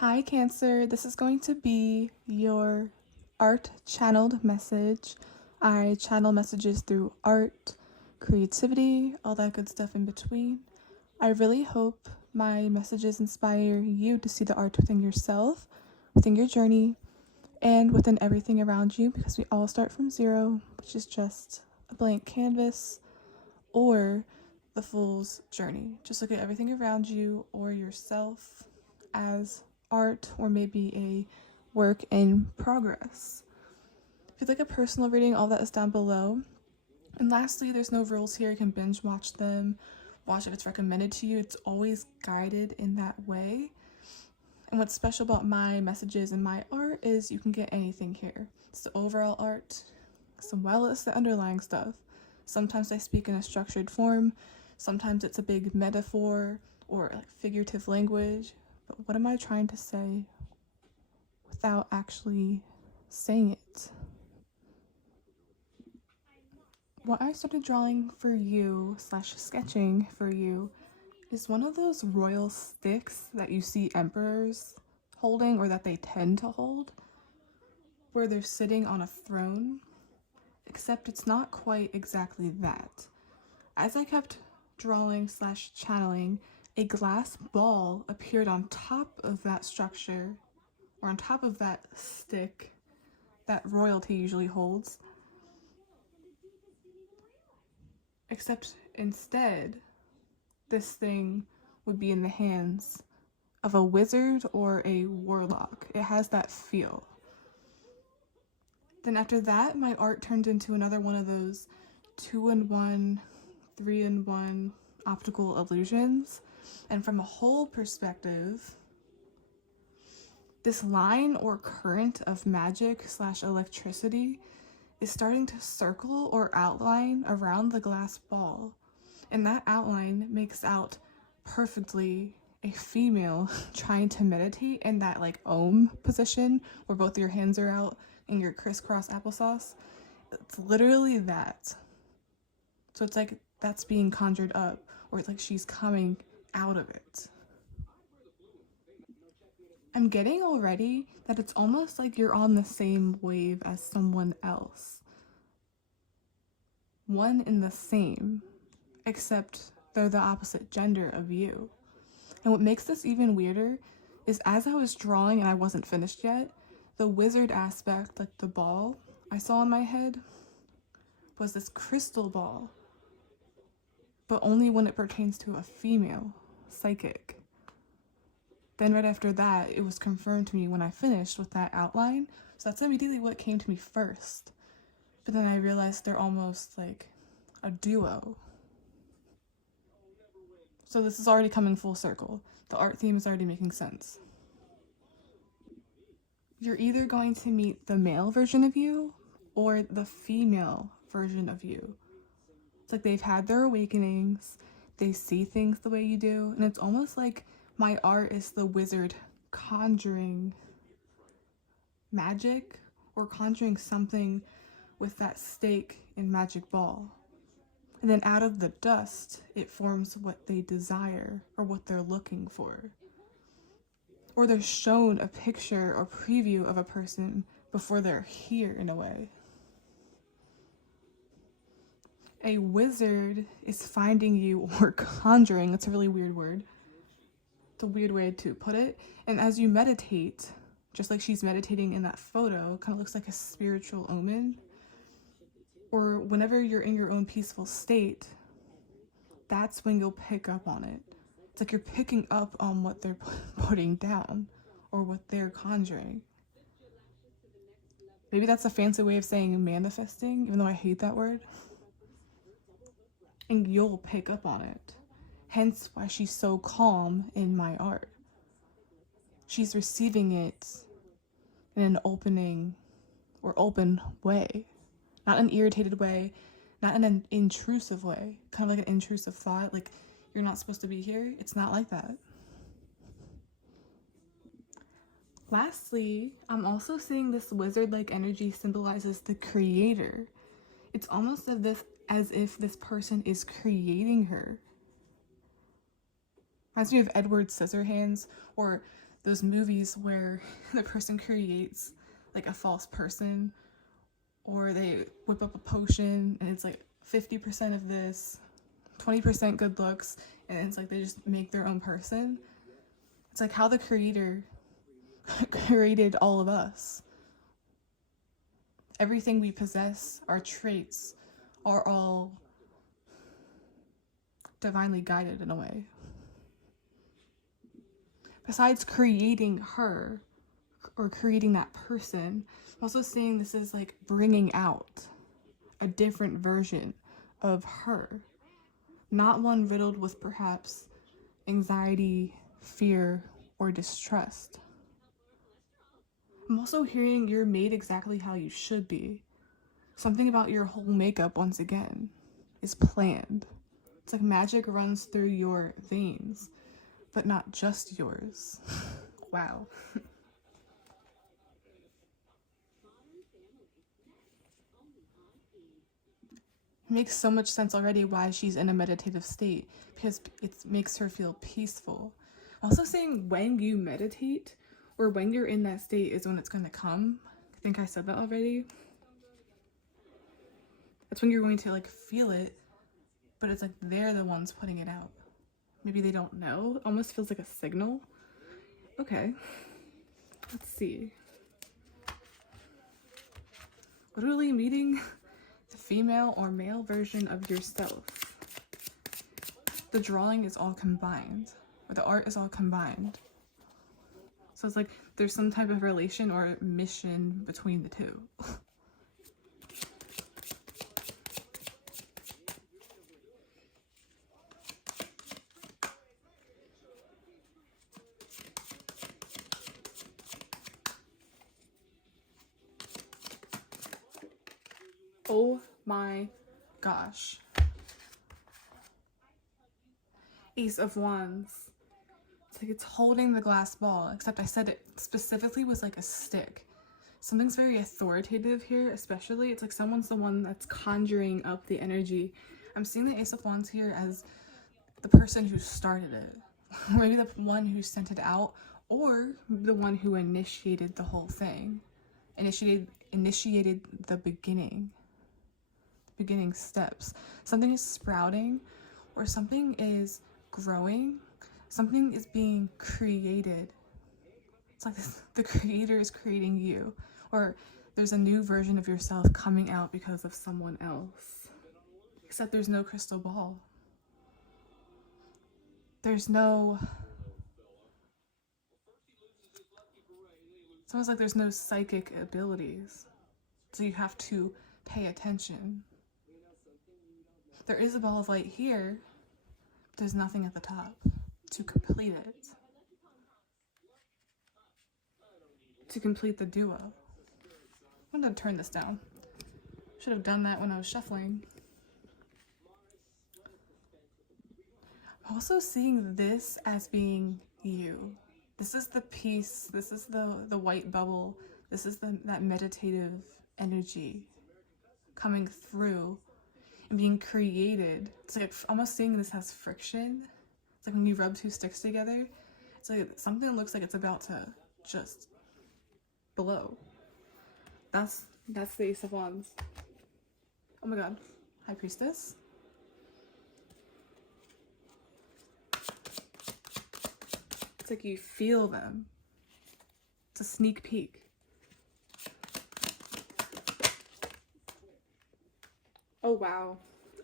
Hi Cancer, this is going to be your art channeled message. I channel messages through art, creativity, all that good stuff in between. I really hope my messages inspire you to see the art within yourself, within your journey, and within everything around you, because we all start from zero, which is just a blank canvas, or the fool's journey. Just look at everything around you or yourself as art, or maybe a work in progress. If you'd like a personal reading, all that is down below. And lastly, there's no rules here. You can binge watch them, watch if it's recommended to you. It's always guided in that way. And what's special about my messages and my art is you can get anything here. It's the overall art, as well as the underlying stuff. Sometimes I speak in a structured form, sometimes it's a big metaphor or like figurative language. But what am I trying to say without actually saying it? What I started drawing for you / sketching for you is one of those royal sticks that you see emperors holding, or that they tend to hold, where they're sitting on a throne, except it's not quite exactly that. As I kept drawing / channeling, a glass ball appeared on top of that structure, or on top of that stick that royalty usually holds, except instead this thing would be in the hands of a wizard or a warlock. It has that feel. Then after that, my art turned into another one of those 2-in-1, 3-in-1 optical illusions. And from a whole perspective, this line or current of magic / electricity is starting to circle or outline around the glass ball. And that outline makes out perfectly a female trying to meditate in that like Om position where both your hands are out and your crisscross applesauce. It's literally that. So it's like that's being conjured up, or it's like she's coming out of it. I'm getting already that it's almost like you're on the same wave as someone else. One in the same, except they're the opposite gender of you. And what makes this even weirder is as I was drawing and I wasn't finished yet, the wizard aspect, like the ball I saw in my head, was this crystal ball, but only when it pertains to a female psychic. Then right after that, it was confirmed to me when I finished with that outline. So that's immediately what came to me first. But then I realized they're almost like a duo. So this is already coming full circle. The art theme is already making sense. You're either going to meet the male version of you or the female version of you. It's like they've had their awakenings, they see things the way you do, and it's almost like my art is the wizard conjuring magic or conjuring something with that stake and magic ball. And then out of the dust, it forms what they desire or what they're looking for. Or they're shown a picture or preview of a person before they're here in a way. A wizard is finding you or conjuring. That's a really weird word. It's a weird way to put it. And as you meditate, just like she's meditating in that photo, kind of looks like a spiritual omen. Or whenever you're in your own peaceful state, that's when you'll pick up on it. It's like you're picking up on what they're putting down or what they're conjuring. Maybe that's a fancy way of saying manifesting, even though I hate that word. And you'll pick up on it. Hence why she's so calm in my art. She's receiving it in an opening or open way. Not an irritated way, not in an intrusive way. Kind of like an intrusive thought, like you're not supposed to be here. It's not like that. Lastly, I'm also seeing this wizard-like energy symbolizes the creator. It's almost as if this person is creating her. Reminds me of Edward Scissorhands or those movies where the person creates like a false person, or they whip up a potion and it's like 50% of this, 20% good looks, and it's like they just make their own person. It's like how the creator created all of us. Everything we possess, our traits, are all divinely guided in a way. Besides creating her or creating that person, I'm also seeing this is like bringing out a different version of her. Not one riddled with perhaps anxiety, fear, or distrust. I'm also hearing you're made exactly how you should be. Something about your whole makeup, once again, is planned. It's like magic runs through your veins, but not just yours. Wow. It makes so much sense already why she's in a meditative state, because it makes her feel peaceful. Also saying when you meditate or when you're in that state is when it's going to come. I think I said that already. That's when you're going to like feel it, but it's like they're the ones putting it out. Maybe they don't know. It almost feels like a signal. Okay, let's see. Literally meeting the female or male version of yourself. The drawing is all combined, or the art is all combined. So it's like there's some type of relation or mission between the two. Oh my gosh. Ace of Wands. It's like it's holding the glass ball, except I said it specifically was like a stick. Something's very authoritative here, especially. It's like someone's the one that's conjuring up the energy. I'm seeing the Ace of Wands here as the person who started it. Maybe the one who sent it out, or the one who initiated the whole thing. Initiated the beginning steps. Something is sprouting, or something is growing. Something is being created. It's like the creator is creating you, or there's a new version of yourself coming out because of someone else. Except there's no crystal ball. There's no... It's almost like there's no psychic abilities. So you have to pay attention. There is a ball of light here, but there's nothing at the top to complete it. To complete the duo. I'm gonna turn this down. Should have done that when I was shuffling. I'm also seeing this as being you. This is the peace. This is the white bubble. This is that meditative energy coming through and being created. It's like almost seeing this as friction. It's like when you rub two sticks together. It's like something looks like it's about to just blow. That's the Ace of Wands. Oh my god. High Priestess. It's like you feel them. It's a sneak peek. Oh wow.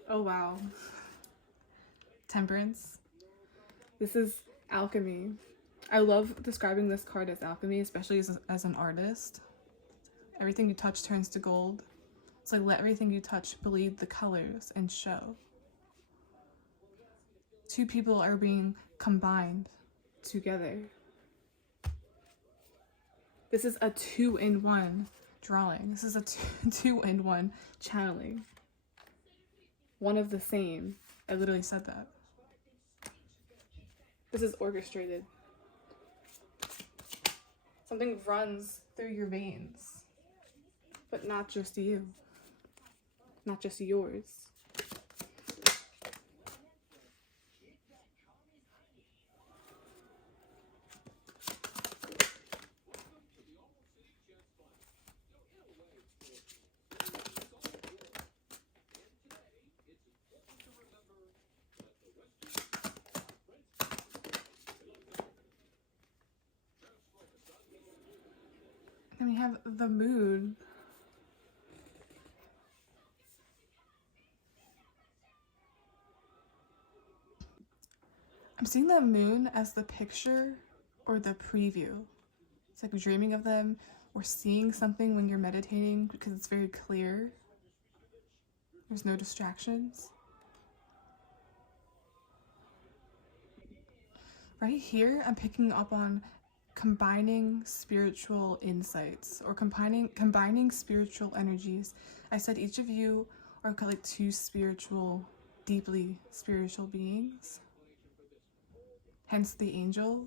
Oh wow. Temperance. This is alchemy. I love describing this card as alchemy, especially as an artist. Everything you touch turns to gold. It's like let everything you touch bleed the colors and show. Two people are being combined together. This is a 2-in-1 drawing. This is a 2-in-1 channeling. One of the same. I literally said that. This is orchestrated. Something runs through your veins, but not just you, not just yours. Then we have the moon. I'm seeing the moon as the picture or the preview. It's like dreaming of them or seeing something when you're meditating because it's very clear. There's no distractions. Right here, I'm picking up on combining spiritual insights or combining spiritual energies. I said each of you are like two spiritual, deeply spiritual beings. Hence the angel.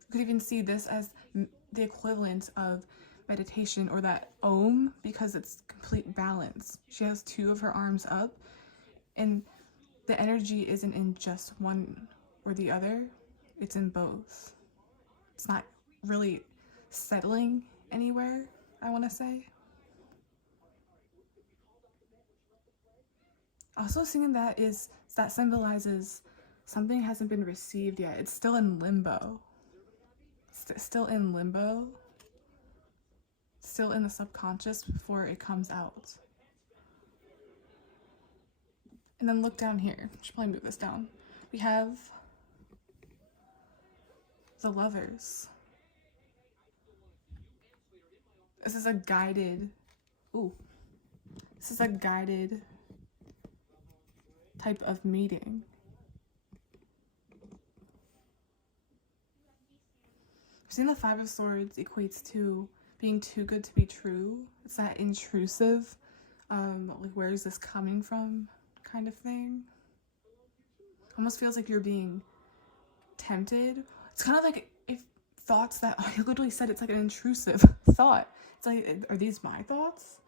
You could even see this as the equivalent of meditation or that Om, because it's complete balance. She has two of her arms up and the energy isn't in just one or the other, it's in both. It's not really settling anywhere, I want to say. Also seeing that symbolizes something hasn't been received yet. It's still in limbo. Still in limbo. Still in the subconscious before it comes out. And then look down here. Should probably move this down. We have the Lovers. This is a guided type of meeting. I've seen the Five of Swords equates to being too good to be true. It's that intrusive, like where is this coming from kind of thing. Almost feels like you're being tempted. It's kind of like if thoughts that I literally said it's like an intrusive thought. It's like, are these my thoughts?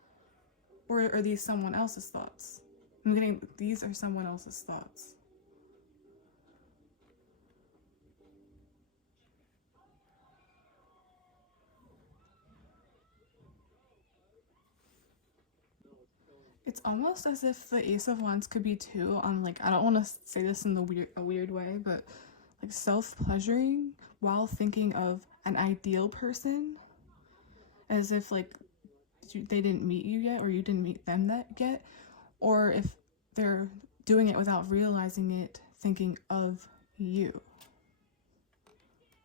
Or are these someone else's thoughts? I'm getting these are someone else's thoughts. It's almost as if the Ace of Wands could be too on like, I don't want to say this in a weird way, but like self-pleasuring while thinking of an ideal person, as if like they didn't meet you yet or you didn't meet them yet, or if they're doing it without realizing it, thinking of you,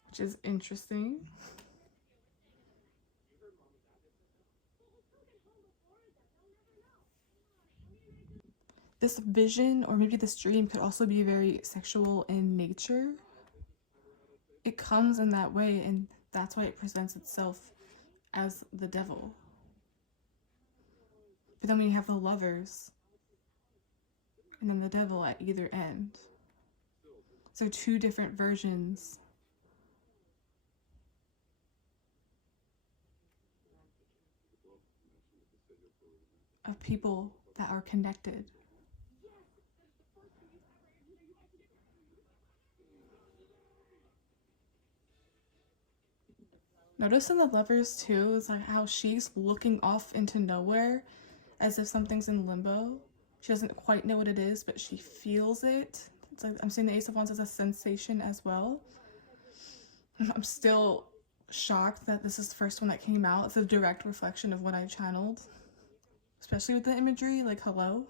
which is interesting. This vision or maybe this dream could also be very sexual in nature. It comes in that way, and that's why it presents itself as the devil. But then we have the Lovers and then the devil at either end. So two different versions of people that are connected. Notice in the Lovers too is like how she's looking off into nowhere as if something's in limbo. She doesn't quite know what it is, but she feels it. It's like I'm seeing the Ace of Wands as a sensation as well. I'm still shocked that this is the first one that came out. It's a direct reflection of what I channeled, especially with the imagery, like hello.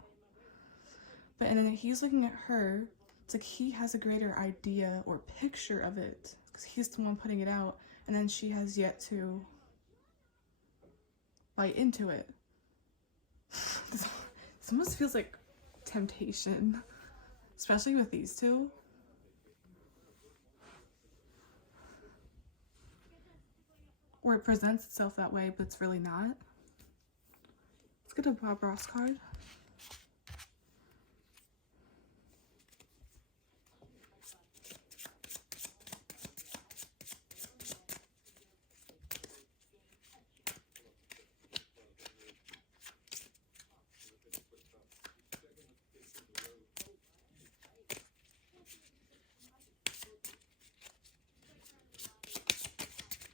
But and then he's looking at her. It's like he has a greater idea or picture of it because he's the one putting it out. And then she has yet to bite into it. This almost feels like temptation, especially with these two. Or it presents itself that way, but it's really not. Let's get a Bob Ross card.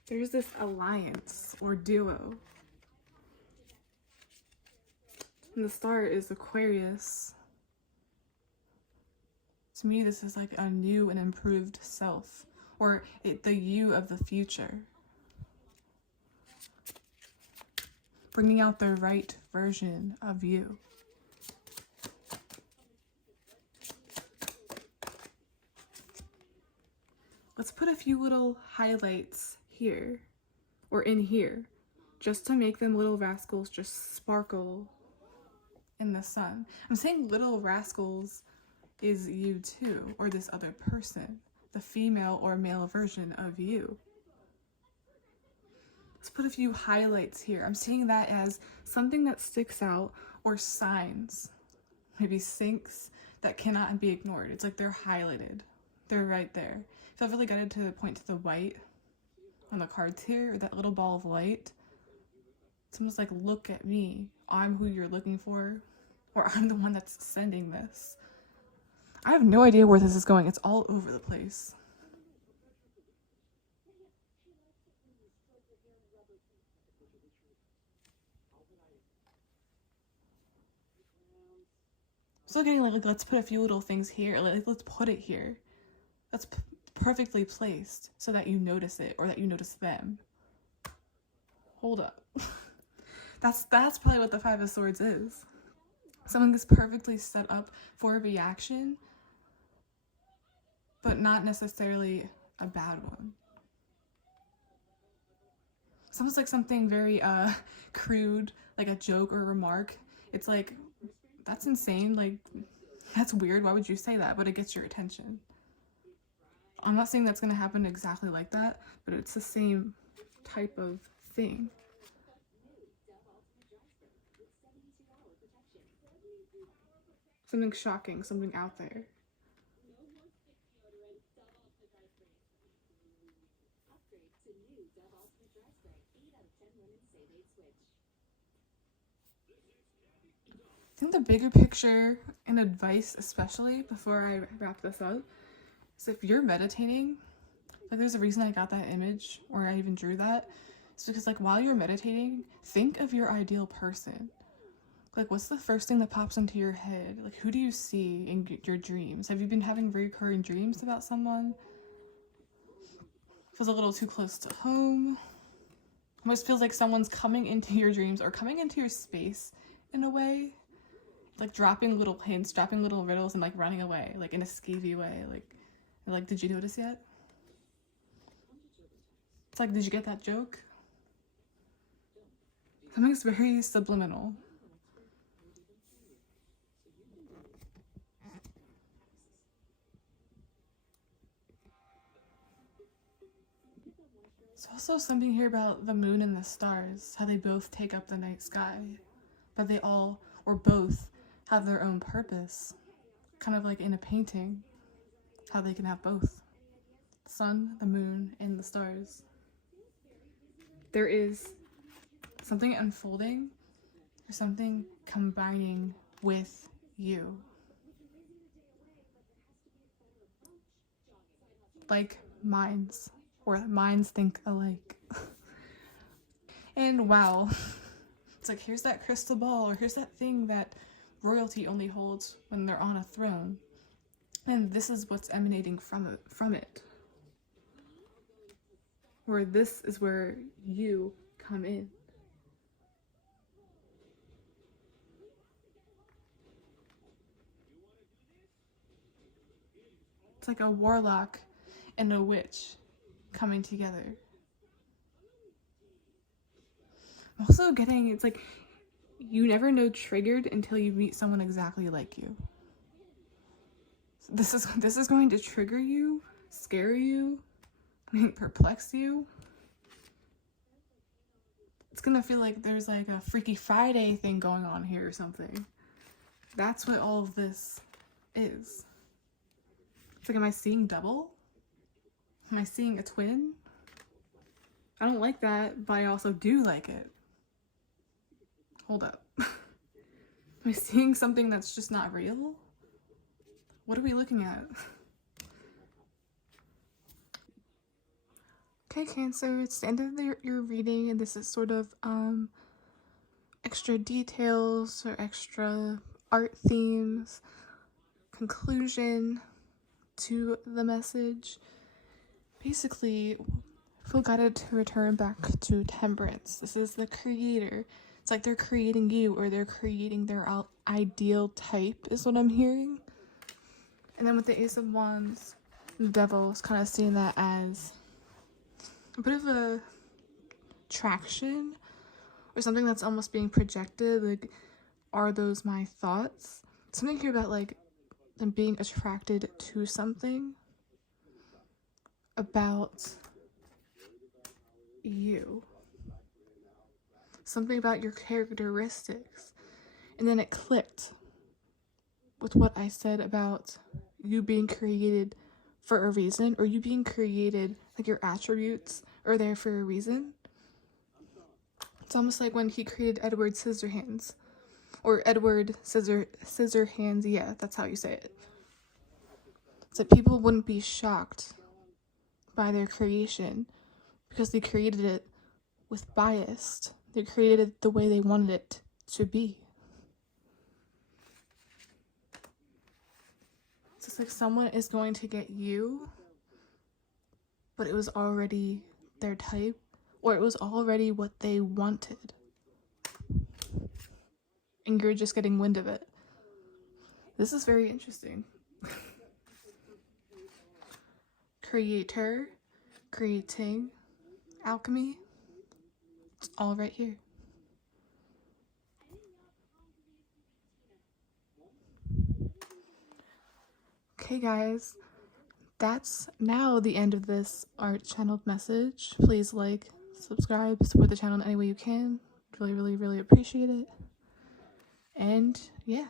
There's this alliance or duo. And the star is Aquarius. To me, this is like a new and improved self, or the you of the future. bringing out the right version of you. Let's put a few little highlights here, or in here, just to make them little rascals just sparkle in the sun. I'm saying little rascals is you too, or this other person, the female or male version of you. Let's put a few highlights here. I'm seeing that as something that sticks out, or signs, maybe sinks that cannot be ignored. It's like they're highlighted. They're right there. If I really got to point to the white on the cards here, or that little ball of light, it's almost like, look at me. I'm who you're looking for, or I'm the one that's sending this. I have no idea where this is going. It's all over the place. Still getting like let's put a few little things here. Like, let's put it here. That's perfectly placed so that you notice it, or that you notice them. Hold up. That's probably what the Five of Swords is. Something is perfectly set up for a reaction, but not necessarily a bad one. It's almost like something very crude, like a joke or remark. It's like, that's insane, like, that's weird, why would you say that? But it gets your attention. I'm not saying that's going to happen exactly like that, but it's the same type of thing. Something shocking, something out there. I think the bigger picture and advice, especially before I wrap this up, is if you're meditating, like there's a reason I got that image, or I even drew that. It's because like while you're meditating, think of your ideal person. Like what's the first thing that pops into your head? Like who do you see in your dreams? Have you been having recurring dreams about someone? Feels a little too close to home. Almost feels like someone's coming into your dreams or coming into your space in a way. Like dropping little hints, dropping little riddles, and like running away, like in a skeevy way. Like, did you notice yet? It's like, did you get that joke? Something's very subliminal. There's also something here about the moon and the stars, how they both take up the night sky, but they all, or both, have their own purpose, kind of like in a painting, how they can have both. The sun, the moon, and the stars. There is something unfolding, or something combining with you. Like minds, or minds think alike. And wow, it's like here's that crystal ball, or here's that thing that royalty only holds when they're on a throne. And this is what's emanating from it. Where this is where you come in. It's like a warlock and a witch coming together. I'm also getting, it's like, you never know triggered until you meet someone exactly like you. This is going to trigger you, scare you, perplex you. It's gonna feel like there's like a Freaky Friday thing going on here or something. That's what all of this is. It's like, am I seeing double? Am I seeing a twin? I don't like that, but I also do like it. Hold up. Am I seeing something that's just not real? What are we looking at? Okay, Cancer, it's the end of your reading, and this is sort of extra details or extra art themes, conclusion to the message. Basically, feel guided to return back to Temperance. This is the creator. It's like they're creating you, or they're creating their ideal type, is what I'm hearing. And then with the Ace of Wands, the Devil is kind of seeing that as a bit of a traction, or something that's almost being projected. Like, are those my thoughts? Something here about like them being attracted to something about you. Something about your characteristics. And then it clicked with what I said about you being created for a reason, or you being created, like your attributes are there for a reason. It's almost like when he created Edward Scissorhands, or Edward Scissorhands, yeah, that's how you say it. It's like people wouldn't be shocked by their creation because they created it with bias. They created it the way they wanted it to be. So it's like someone is going to get you, but it was already their type, or it was already what they wanted. And you're just getting wind of it. This is very interesting. Creator, creating, alchemy, it's all right here. Okay guys, that's now the end of this art channeled message. Please like, subscribe, support the channel in any way you can. Really, really, really appreciate it. And yeah.